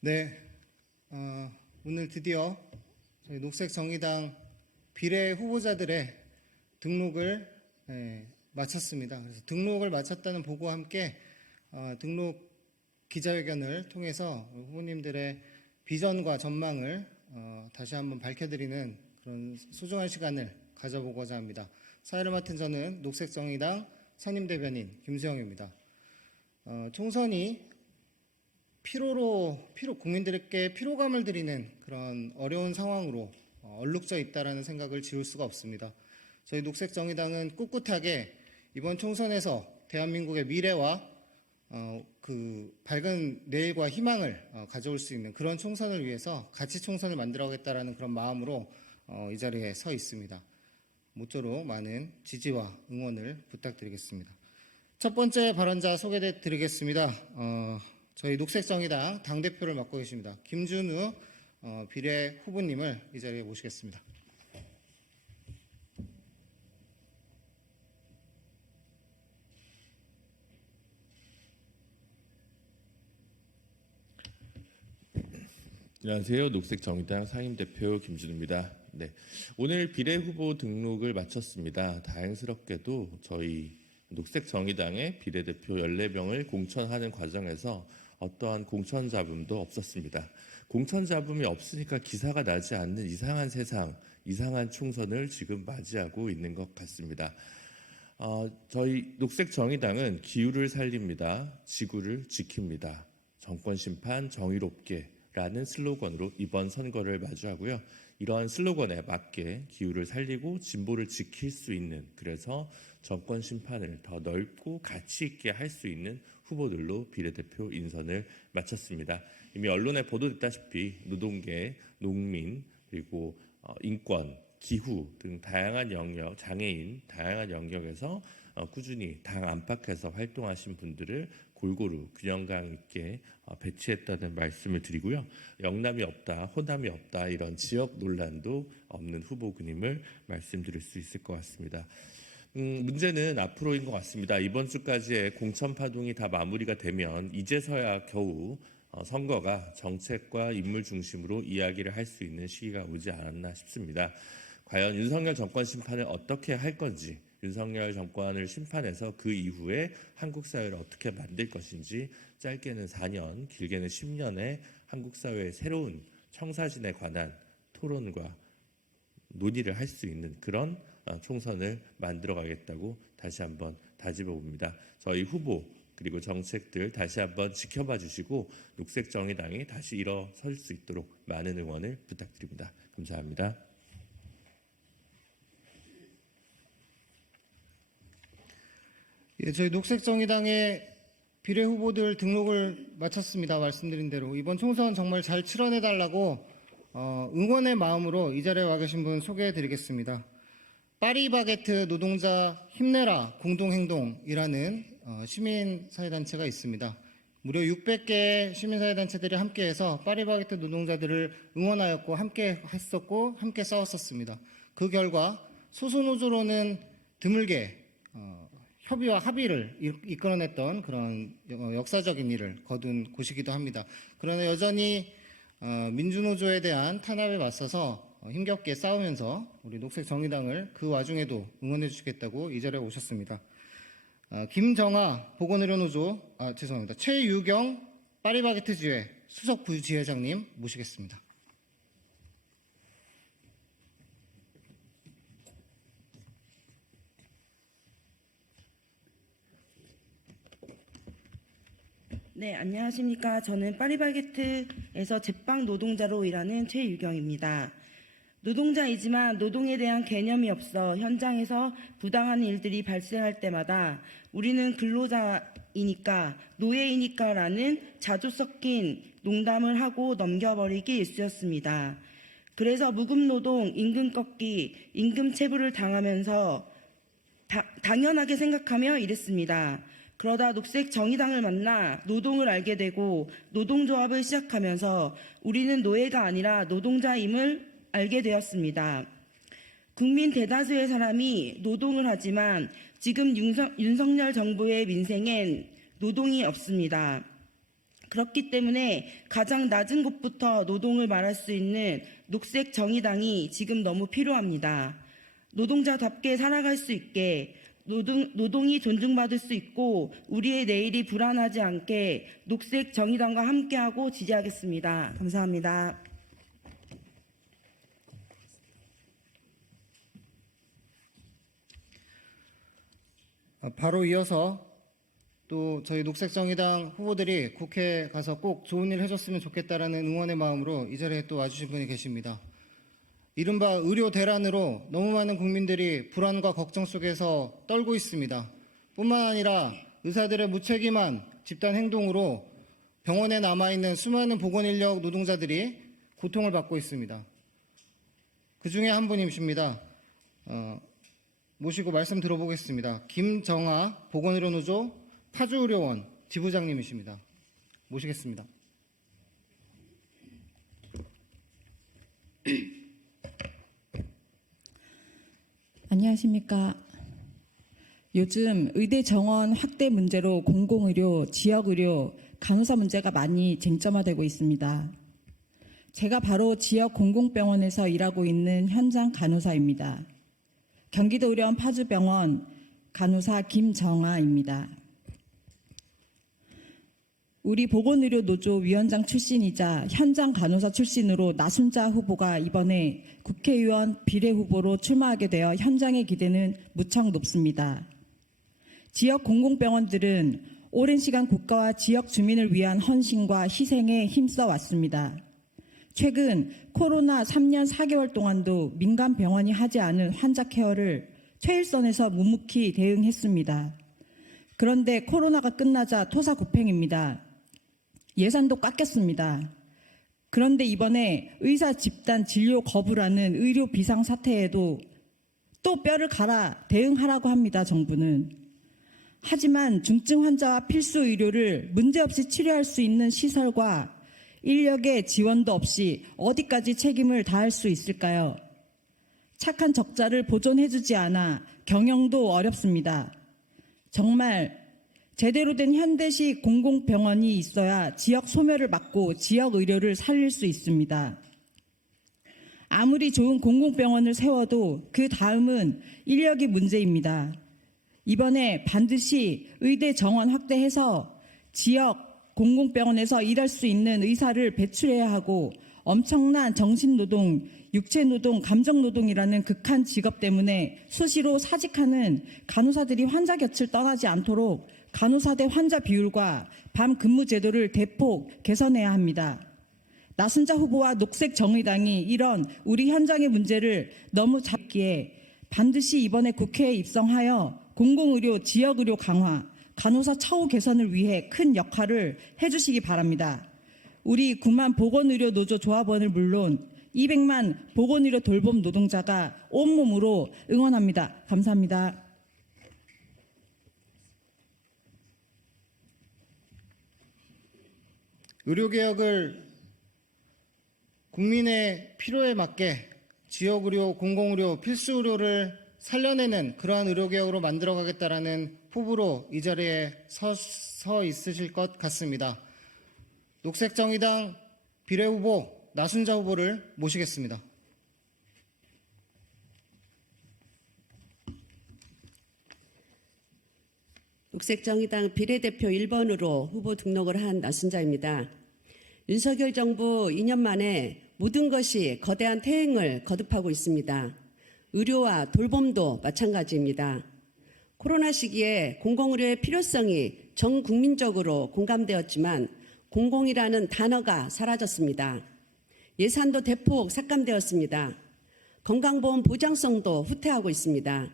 네, 어, 오늘 드디어 저희 녹색 정의당 비례 후보자들의 등록을 예, 마쳤습니다. 그래서 등록을 마쳤다는 보고와 함께 어, 등록 기자회견을 통해서 후보님들의 비전과 전망을 어, 다시 한번 밝혀드리는 그런 소중한 시간을 가져보고자 합니다. 사회를 맡은 저는 녹색정의당 선임대변인 김수영입니다. 어, 총선이 피로로 피로 국민들에게 피로감을 드리는 그런 어려운 상황으로 어, 얼룩져 있다라는 생각을 지울 수가 없습니다. 저희 녹색정의당은 꿋꿋하게 이번 총선에서 대한민국의 미래와 어, 그 밝은 내일과 희망을 어, 가져올 수 있는 그런 총선을 위해서 같이 총선을 만들어가겠다라는 그런 마음으로 어, 이 자리에 서 있습니다. 모쪼록 많은 지지와 응원을 부탁드리겠습니다. 첫 번째 발언자 소개해 드리겠습니다. 어, 저희 녹색정의당 당대표를 맡고 계십니다. 김준우 어, 비례 후보님을 이 자리에 모시겠습니다. 안녕하세요. 녹색정의당 상임대표 김준우입니다. 네, 오늘 비례 후보 등록을 마쳤습니다. 다행스럽게도 저희 녹색정의당의 비례대표 14명을 공천하는 과정에서 어떠한 공천 잡음도 없었습니다. 공천 잡음이 없으니까 기사가 나지 않는 이상한 세상, 이상한 총선을 지금 맞이하고 있는 것 같습니다. 어, 저희 녹색 정의당은 기후를 살립니다. 지구를 지킵니다. 정권 심판 정의롭게 라는 슬로건으로 이번 선거를 마주하고요. 이러한 슬로건에 맞게 기후를 살리고 진보를 지킬 수 있는 그래서 정권 심판을 더 넓고 가치 있게 할 수 있는 후보들로 비례대표 인선을 마쳤습니다. 이미 언론에 보도됐다시피 노동계, 농민 그리고 어, 인권, 기후 등 다양한 영역, 장애인 다양한 영역에서 어, 꾸준히 당 안팎에서 활동하신 분들을 골고루 균형감 있게 어, 배치했다는 말씀을 드리고요. 영남이 없다, 호남이 없다 이런 지역 논란도 없는 후보군임을 말씀드릴 수 있을 것 같습니다. 음, 문제는 앞으로인 것 같습니다. 이번 주까지의 공천 파동이 다 마무리가 되면 이제서야 겨우 어, 선거가 정책과 인물 중심으로 이야기를 할 수 있는 시기가 오지 않았나 싶습니다. 과연 윤석열 정권 심판을 어떻게 할 건지, 윤석열 정권을 심판해서 그 이후에 한국 사회를 어떻게 만들 것인지 짧게는 4년, 길게는 10년의 한국 사회의 새로운 청사진에 관한 토론과 논의를 할 수 있는 그런 어, 총선을 만들어 가겠다고 다시 한번 다짐해 봅니다. 저희 후보 그리고 정책들 다시 한번 지켜봐 주시고 녹색 정의당이 다시 일어설 수 있도록 많은 응원을 부탁드립니다. 감사합니다. 예, 저희 녹색 정의당의 비례 후보들 등록을 마쳤습니다. 말씀드린 대로 이번 총선 정말 잘 치러내 달라고 어, 응원의 마음으로 이 자리에 와 계신 분 소개해 드리겠습니다. 파리바게트 노동자 힘내라 공동행동이라는 어, 시민사회단체가 있습니다. 무려 600개의 시민사회단체들이 함께해서 파리바게트 노동자들을 응원하였고 함께 했었고 함께 싸웠었습니다. 그 결과 소수노조로는 드물게 어, 협의와 합의를 이- 이끌어냈던 그런 어, 역사적인 일을 거둔 곳이기도 합니다. 그러나 여전히 어, 민주노조에 대한 탄압에 맞서서 어, 힘겹게 싸우면서 우리 녹색 정의당을 그 와중에도 응원해 주시겠다고 이 자리에 오셨습니다. 어, 김정아 보건의료노조, 아, 죄송합니다. 최유경 파리바게트 지회 수석 부지회장님 모시겠습니다. 네, 안녕하십니까. 저는 파리바게트에서 제빵 노동자로 일하는 최유경입니다. 노동자이지만 노동에 대한 개념이 없어 현장에서 부당한 일들이 발생할 때마다 우리는 근로자이니까 노예이니까라는 자주 섞인 농담을 하고 넘겨버리기 일쑤였습니다. 그래서 무급노동, 임금 꺾기, 임금 체불을 당하면서 다- 당연하게 생각하며 일했습니다. 그러다 녹색 정의당을 만나 노동을 알게 되고 노동조합을 시작하면서 우리는 노예가 아니라 노동자임을 알게 되었습니다. 국민 대다수의 사람이 노동을 하지만 지금 윤석, 윤석 열 정부의 민생엔 노동이 없습니다. 그렇기 때문에 가장 낮은 곳부터 노동을 말할 수 있는 녹색 정의당이 지금 너무 필요합니다. 노동자답게 살아갈 수 있게 노동, 노동이 존중받을 수 있고 우리의 내일이 불안하지 않게 녹색 정의당과 함께하고 지지하겠습니다. 감사합니다. 바로 이어서 또 저희 녹색정의당 후보들이 국회에 가서 꼭 좋은 일 해줬으면 좋겠다라는 응원의 마음으로 이 자리에 또 와주신 분이 계십니다. 이른바 의료 대란으로 너무 많은 국민들이 불안과 걱정 속에서 떨고 있습니다. 뿐만 아니라 의사들의 무책임한 집단 행동으로 병원에 남아있는 수많은 보건 인력 노동자들이 고통을 받고 있습니다. 그 중에 한 분이십니다. 어, 모시고 말씀 들어보겠습니다. 김정아 보건의료 노조 파주의료원 지부장님이십니다. 모시겠습니다. 안녕하십니까. 요즘 의대 정원 확대 문제로 공공의료, 지역의료, 간호사 문제가 많이 쟁점화되고 있습니다. 제가 바로 지역 공공병원에서 일하고 있는 현장 간호사입니다. 경기도 의료원 파주병원 간호사 김정아입니다. 우리 보건의료 노조 위원장 출신이자 현장 간호사 출신으로 나순자 후보가 이번에 국회의원 비례 후보로 출마하게 되어 현장의 기대는 무척 높습니다. 지역 공공병원들은 오랜 시간 국가와 지역 주민을 위한 헌신과 희생에 힘써 왔습니다. 최근 코로나 3년 4개월 동안도 민간 병원이 하지 않은 환자 케어를 최일선에서 묵묵히 대응했습니다. 그런데 코로나가 끝나자 토사구팽입니다. 예산도 깎였습니다. 그런데 이번에 의사 집단 진료 거부라는 의료 비상 사태에도 또 뼈를 갈아 대응하라고 합니다, 정부는. 하지만 중증 환자와 필수 의료를 문제없이 치료할 수 있는 시설과 인력의 지원도 없이 어디까지 책임을 다할 수 있을까요? 착한 적자를 보존해주지 않아 경영도 어렵습니다. 정말 제대로 된 현대식 공공병원이 있어야 지역 소멸을 막고 지역 의료를 살릴 수 있습니다. 아무리 좋은 공공병원을 세워도 그 다음은 인력이 문제입니다. 이번에 반드시 의대 정원 확대해서 지역 공공병원에서 일할 수 있는 의사를 배출해야 하고 엄청난 정신노동, 육체노동, 감정노동이라는 극한 직업 때문에 수시로 사직하는 간호사들이 환자 곁을 떠나지 않도록 간호사 대 환자 비율과 밤 근무 제도를 대폭 개선해야 합니다. 나순자 후보와 녹색 정의당이 이런 우리 현장의 문제를 너무 잡기에 반드시 이번에 국회에 입성하여 공공의료, 지역의료 강화, 간호사 처우 개선을 위해 큰 역할을 해주시기 바랍니다. 우리 9만 보건의료 노조 조합원을 물론 200만 보건의료 돌봄 노동자가 온몸으로 응원합니다. 감사합니다. 의료개혁을 국민의 필요에 맞게 지역의료, 공공의료, 필수의료를 살려내는 그러한 의료개혁으로 만들어가겠다라는 포부로 이 자리에 서, 서 있으실 것 같습니다. 녹색정의당 비례후보 나순자 후보를 모시겠습니다. 녹색정의당 비례대표 1번으로 후보 등록을 한 나순자입니다. 윤석열 정부 2년 만에 모든 것이 거대한 퇴행을 거듭하고 있습니다. 의료와 돌봄도 마찬가지입니다. 코로나 시기에 공공의료의 필요성이 전 국민적으로 공감되었지만 공공이라는 단어가 사라졌습니다. 예산도 대폭 삭감되었습니다. 건강보험 보장성도 후퇴하고 있습니다.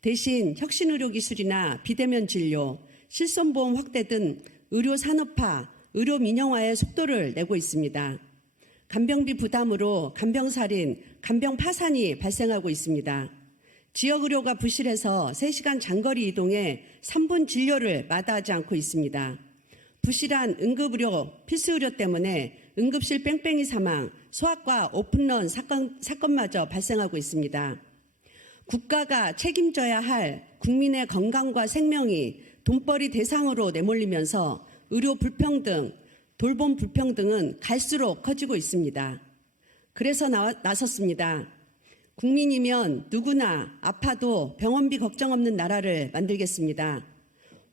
대신 혁신의료기술이나 비대면 진료, 실손보험 확대 등 의료 산업화, 의료 민영화의 속도를 내고 있습니다. 간병비 부담으로 간병살인, 간병 파산이 발생하고 있습니다. 지역 의료가 부실해서 3시간 장거리 이동에 3분 진료를 마다하지 않고 있습니다. 부실한 응급의료, 필수의료 때문에 응급실 뺑뺑이 사망, 소아과 오픈런 사건, 사건마저 발생하고 있습니다. 국가가 책임져야 할 국민의 건강과 생명이 돈벌이 대상으로 내몰리면서 의료 불평등, 돌봄 불평등은 갈수록 커지고 있습니다. 그래서 나, 나섰습니다. 국민이면 누구나 아파도 병원비 걱정 없는 나라를 만들겠습니다.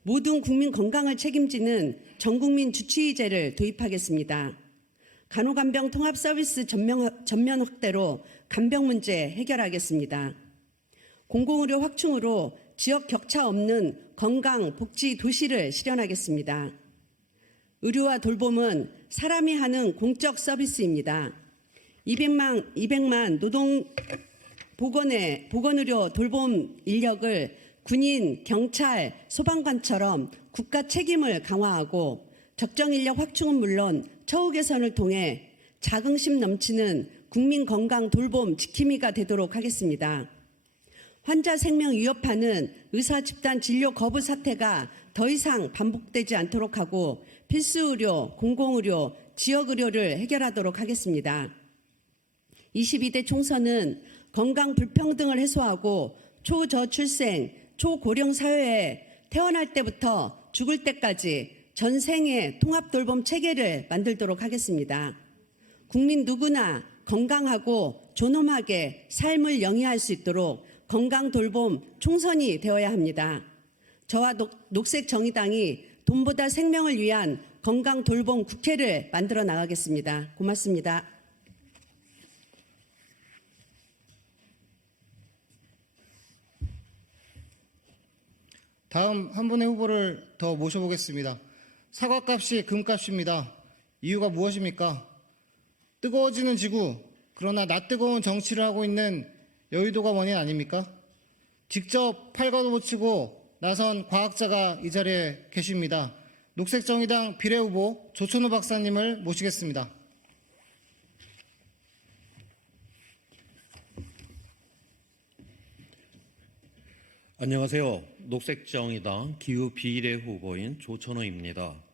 모든 국민 건강을 책임지는 전국민 주치의제를 도입하겠습니다. 간호간병 통합 서비스 전면, 전면 확대로 간병 문제 해결하겠습니다. 공공의료 확충으로 지역 격차 없는 건강 복지 도시를 실현하겠습니다. 의료와 돌봄은 사람이 하는 공적 서비스입니다. 200만, 200만 노동 보건의 보건의료 돌봄 인력을 군인, 경찰, 소방관처럼 국가 책임을 강화하고 적정 인력 확충은 물론 처우 개선을 통해 자긍심 넘치는 국민 건강 돌봄 지킴이가 되도록 하겠습니다. 환자 생명 위협하는 의사 집단 진료 거부 사태가 더 이상 반복되지 않도록 하고 필수 의료, 공공의료, 지역 의료를 해결하도록 하겠습니다. 22대 총선은 건강 불평등을 해소하고 초저출생, 초고령 사회에 태어날 때부터 죽을 때까지 전생의 통합 돌봄 체계를 만들도록 하겠습니다. 국민 누구나 건강하고 존엄하게 삶을 영위할 수 있도록 건강 돌봄 총선이 되어야 합니다. 저와 녹, 녹색 정의당이 돈보다 생명을 위한 건강 돌봄 국회를 만들어 나가겠습니다. 고맙습니다. 다음 한 분의 후보를 더 모셔보겠습니다. 사과값이 금값입니다. 이유가 무엇입니까? 뜨거워지는 지구, 그러나 낯뜨거운 정치를 하고 있는 여의도가 원인 아닙니까? 직접 팔과도 못 치고 나선 과학자가 이 자리에 계십니다. 녹색정의당 비례후보 조천우 박사님을 모시겠습니다. 안녕하세요. 녹색정의당 기후 비례 후보인 조천호입니다.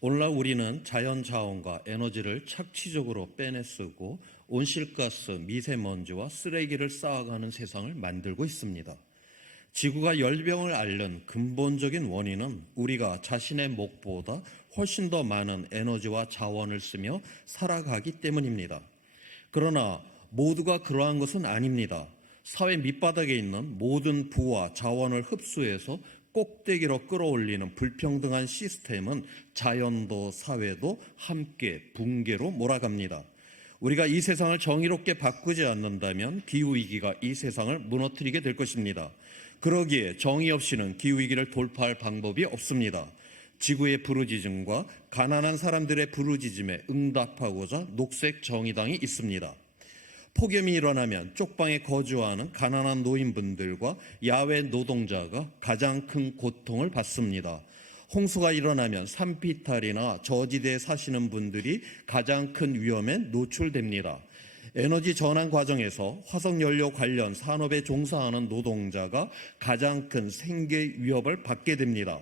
오늘날 우리는 자연 자원과 에너지를 착취적으로 빼내 쓰고 온실가스, 미세먼지와 쓰레기를 쌓아가는 세상을 만들고 있습니다. 지구가 열병을 앓는 근본적인 원인은 우리가 자신의 목보다 훨씬 더 많은 에너지와 자원을 쓰며 살아가기 때문입니다. 그러나 모두가 그러한 것은 아닙니다. 사회 밑바닥에 있는 모든 부와 자원을 흡수해서 꼭대기로 끌어올리는 불평등한 시스템은 자연도 사회도 함께 붕괴로 몰아갑니다. 우리가 이 세상을 정의롭게 바꾸지 않는다면 기후위기가 이 세상을 무너뜨리게 될 것입니다. 그러기에 정의 없이는 기후위기를 돌파할 방법이 없습니다. 지구의 부르짖음과 가난한 사람들의 부르짖음에 응답하고자 녹색 정의당이 있습니다. 폭염이 일어나면 쪽방에 거주하는 가난한 노인분들과 야외 노동자가 가장 큰 고통을 받습니다. 홍수가 일어나면 산비탈이나 저지대에 사시는 분들이 가장 큰 위험에 노출됩니다. 에너지 전환 과정에서 화석 연료 관련 산업에 종사하는 노동자가 가장 큰 생계 위협을 받게 됩니다.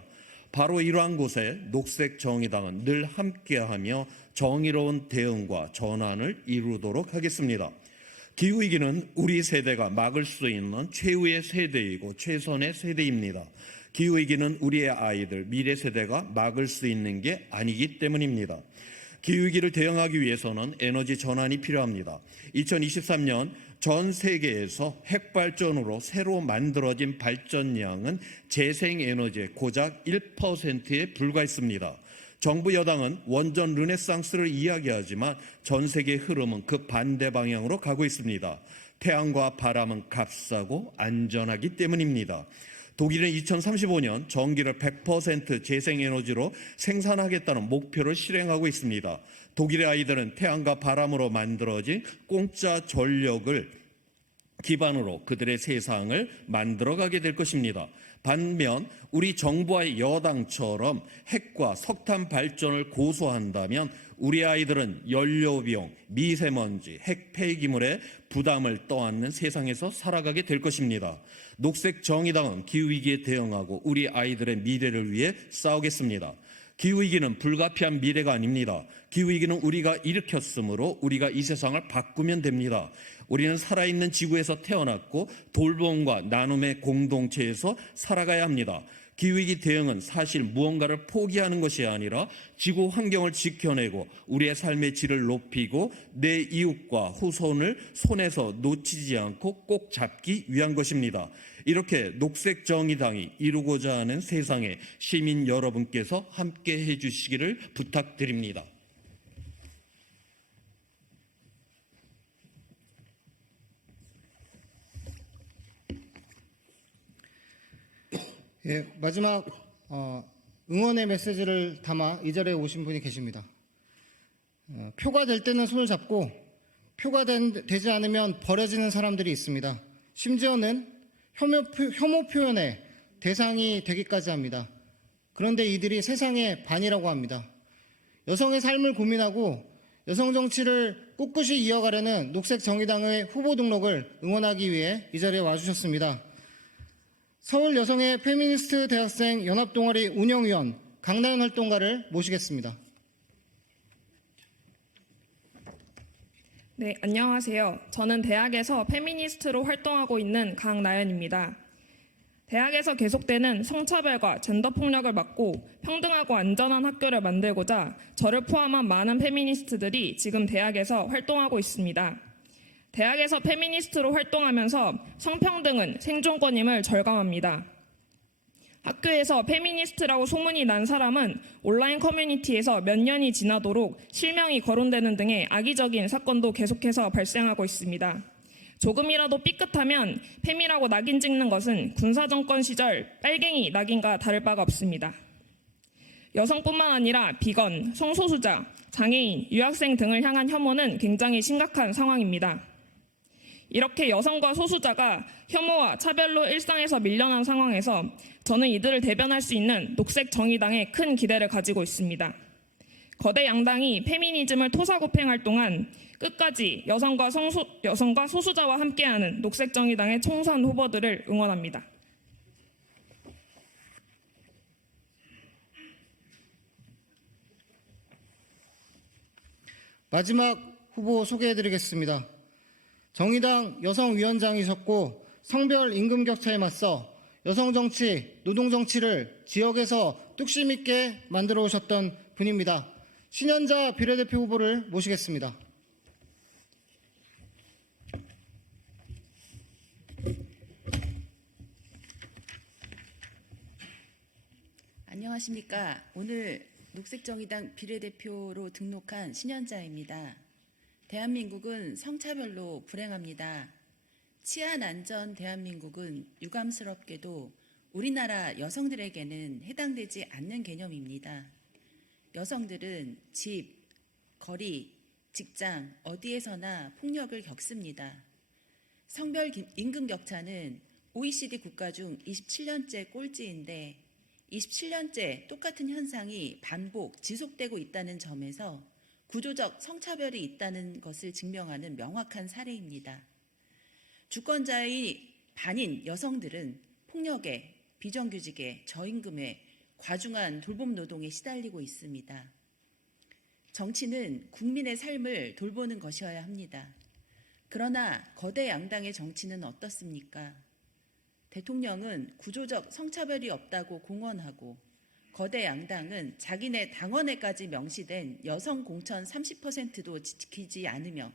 바로 이러한 곳에 녹색 정의당은 늘 함께하며 정의로운 대응과 전환을 이루도록 하겠습니다. 기후위기는 우리 세대가 막을 수 있는 최후의 세대이고 최선의 세대입니다. 기후위기는 우리의 아이들, 미래 세대가 막을 수 있는 게 아니기 때문입니다. 기후위기를 대응하기 위해서는 에너지 전환이 필요합니다. 2023년 전 세계에서 핵발전으로 새로 만들어진 발전량은 재생에너지의 고작 1%에 불과했습니다. 정부 여당은 원전 르네상스를 이야기하지만 전 세계 흐름은 그 반대 방향으로 가고 있습니다. 태양과 바람은 값싸고 안전하기 때문입니다. 독일은 2035년 전기를 100% 재생에너지로 생산하겠다는 목표를 실행하고 있습니다. 독일의 아이들은 태양과 바람으로 만들어진 공짜 전력을 기반으로 그들의 세상을 만들어가게 될 것입니다. 반면 우리 정부와 여당처럼 핵과 석탄 발전을 고수한다면 우리 아이들은 연료비용, 미세먼지, 핵 폐기물의 부담을 떠안는 세상에서 살아가게 될 것입니다. 녹색 정의당은 기후위기에 대응하고 우리 아이들의 미래를 위해 싸우겠습니다. 기후위기는 불가피한 미래가 아닙니다. 기후위기는 우리가 일으켰으므로 우리가 이 세상을 바꾸면 됩니다. 우리는 살아있는 지구에서 태어났고 돌봄과 나눔의 공동체에서 살아가야 합니다. 기후위기 대응은 사실 무언가를 포기하는 것이 아니라 지구 환경을 지켜내고 우리의 삶의 질을 높이고 내 이웃과 후손을 손에서 놓치지 않고 꼭 잡기 위한 것입니다. 이렇게 녹색 정의당이 이루고자 하는 세상에 시민 여러분께서 함께 해주시기를 부탁드립니다. 예, 마지막 어, 응원의 메시지를 담아 이 자리에 오신 분이 계십니다. 어, 표가 될 때는 손을 잡고 표가 된- 되지 않으면 버려지는 사람들이 있습니다. 심지어는 혐오, 표- 혐오 표현의 대상이 되기까지 합니다. 그런데 이들이 세상의 반이라고 합니다. 여성의 삶을 고민하고 여성 정치를 꿋꿋이 이어가려는 녹색 정의당의 후보 등록을 응원하기 위해 이 자리에 와주셨습니다. 서울 여성의 페미니스트 대학생 연합동아리 운영위원 강나연 활동가를 모시겠습니다. 네, 안녕하세요. 저는 대학에서 페미니스트로 활동하고 있는 강나연입니다. 대학에서 계속되는 성차별과 젠더 폭력을 막고 평등하고 안전한 학교를 만들고자 저를 포함한 많은 페미니스트들이 지금 대학에서 활동하고 있습니다. 대학에서 페미니스트로 활동하면서 성평등은 생존권임을 절감합니다. 학교에서 페미니스트라고 소문이 난 사람은 온라인 커뮤니티에서 몇 년이 지나도록 실명이 거론되는 등의 악의적인 사건도 계속해서 발생하고 있습니다. 조금이라도 삐끗하면 페미라고 낙인 찍는 것은 군사정권 시절 빨갱이 낙인과 다를 바가 없습니다. 여성뿐만 아니라 비건, 성소수자, 장애인, 유학생 등을 향한 혐오는 굉장히 심각한 상황입니다. 이렇게 여성과 소수자가 혐오와 차별로 일상에서 밀려난 상황에서 저는 이들을 대변할 수 있는 녹색 정의당에 큰 기대를 가지고 있습니다. 거대 양당이 페미니즘을 토사구팽할 동안 끝까지 여성과 성소, 여성과 소수자와 함께하는 녹색 정의당의 총선 후보들을 응원합니다. 마지막 후보 소개해드리겠습니다. 정의당 여성위원장이셨고 성별 임금 격차에 맞서 여성 정치, 노동 정치를 지역에서 뚝심 있게 만들어 오셨던 분입니다. 신현자 비례대표 후보를 모시겠습니다. 안녕하십니까. 오늘 녹색정의당 비례대표로 등록한 신현자입니다. 대한민국은 성차별로 불행합니다. 치안 안전 대한민국은 유감스럽게도 우리나라 여성들에게는 해당되지 않는 개념입니다. 여성들은 집, 거리, 직장, 어디에서나 폭력을 겪습니다. 성별 기- 임금 격차는 OECD 국가 중 27년째 꼴찌인데 27년째 똑같은 현상이 반복, 지속되고 있다는 점에서 구조적 성차별이 있다는 것을 증명하는 명확한 사례입니다. 주권자의 반인 여성들은 폭력에, 비정규직에, 저임금에, 과중한 돌봄 노동에 시달리고 있습니다. 정치는 국민의 삶을 돌보는 것이어야 합니다. 그러나 거대 양당의 정치는 어떻습니까? 대통령은 구조적 성차별이 없다고 공언하고 거대 양당은 자기네 당원에까지 명시된 여성 공천 30%도 지키지 않으며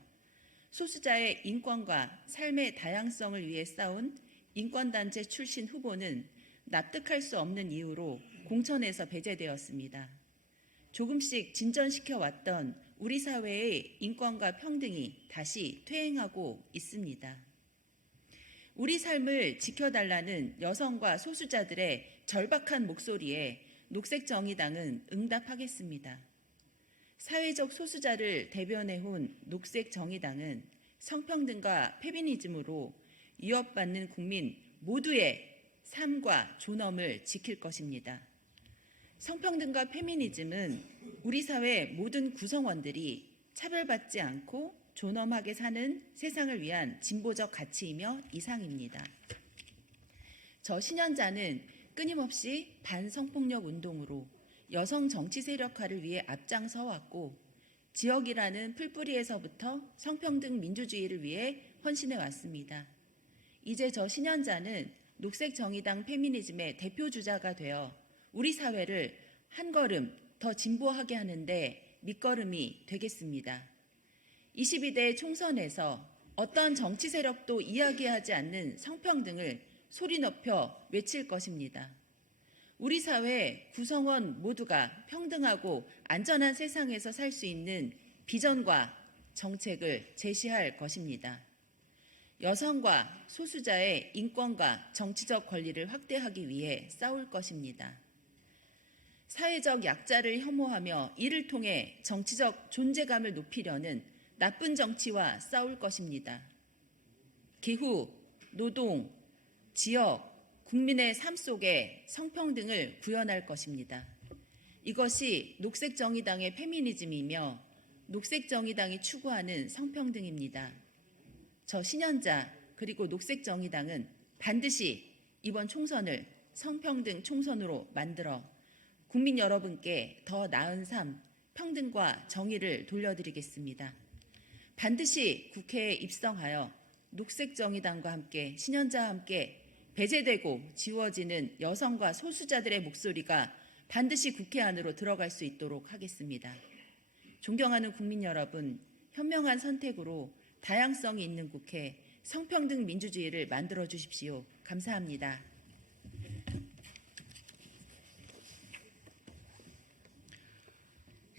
소수자의 인권과 삶의 다양성을 위해 싸운 인권단체 출신 후보는 납득할 수 없는 이유로 공천에서 배제되었습니다. 조금씩 진전시켜 왔던 우리 사회의 인권과 평등이 다시 퇴행하고 있습니다. 우리 삶을 지켜달라는 여성과 소수자들의 절박한 목소리에 녹색정의당은 응답하겠습니다. 사회적 소수자를 대변해온 녹색정의당은 성평등과 페미니즘으로 위협받는 국민 모두의 삶과 존엄을 지킬 것입니다. 성평등과 페미니즘은 우리 사회 모든 구성원들이 차별받지 않고 존엄하게 사는 세상을 위한 진보적 가치이며 이상입니다. 저 신현자는 끊임없이 반성폭력 운동으로 여성 정치 세력화를 위해 앞장서 왔고 지역이라는 풀뿌리에서부터 성평등 민주주의를 위해 헌신해 왔습니다. 이제 저 신현자는 녹색 정의당 페미니즘의 대표 주자가 되어 우리 사회를 한 걸음 더 진보하게 하는데 밑거름이 되겠습니다. 22대 총선에서 어떤 정치 세력도 이야기하지 않는 성평등을 소리 높여 외칠 것입니다. 우리 사회 구성원 모두가 평등하고 안전한 세상에서 살 수 있는 비전과 정책을 제시할 것입니다. 여성과 소수자의 인권과 정치적 권리를 확대하기 위해 싸울 것입니다. 사회적 약자를 혐오하며 이를 통해 정치적 존재감을 높이려는 나쁜 정치와 싸울 것입니다. 기후, 노동, 지역, 국민의 삶 속에 성평등을 구현할 것입니다. 이것이 녹색 정의당의 페미니즘이며 녹색 정의당이 추구하는 성평등입니다. 저 신현자 그리고 녹색 정의당은 반드시 이번 총선을 성평등 총선으로 만들어 국민 여러분께 더 나은 삶, 평등과 정의를 돌려드리겠습니다. 반드시 국회에 입성하여 녹색 정의당과 함께 신현자와 함께 배제되고 지워지는 여성과 소수자들의 목소리가 반드시 국회 안으로 들어갈 수 있도록 하겠습니다. 존경하는 국민 여러분, 현명한 선택으로 다양성이 있는 국회, 성평등 민주주의를 만들어 주십시오. 감사합니다.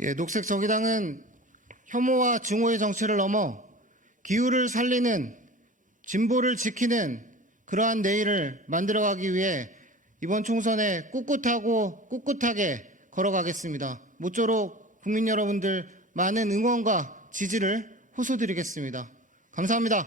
예, 녹색 정의당은 혐오와 증오의 정치를 넘어 기후를 살리는 진보를 지키는 그러한 내일을 만들어가기 위해 이번 총선에 꿋꿋하고 꿋꿋하게 걸어가겠습니다. 모쪼록 국민 여러분들 많은 응원과 지지를 호소드리겠습니다. 감사합니다.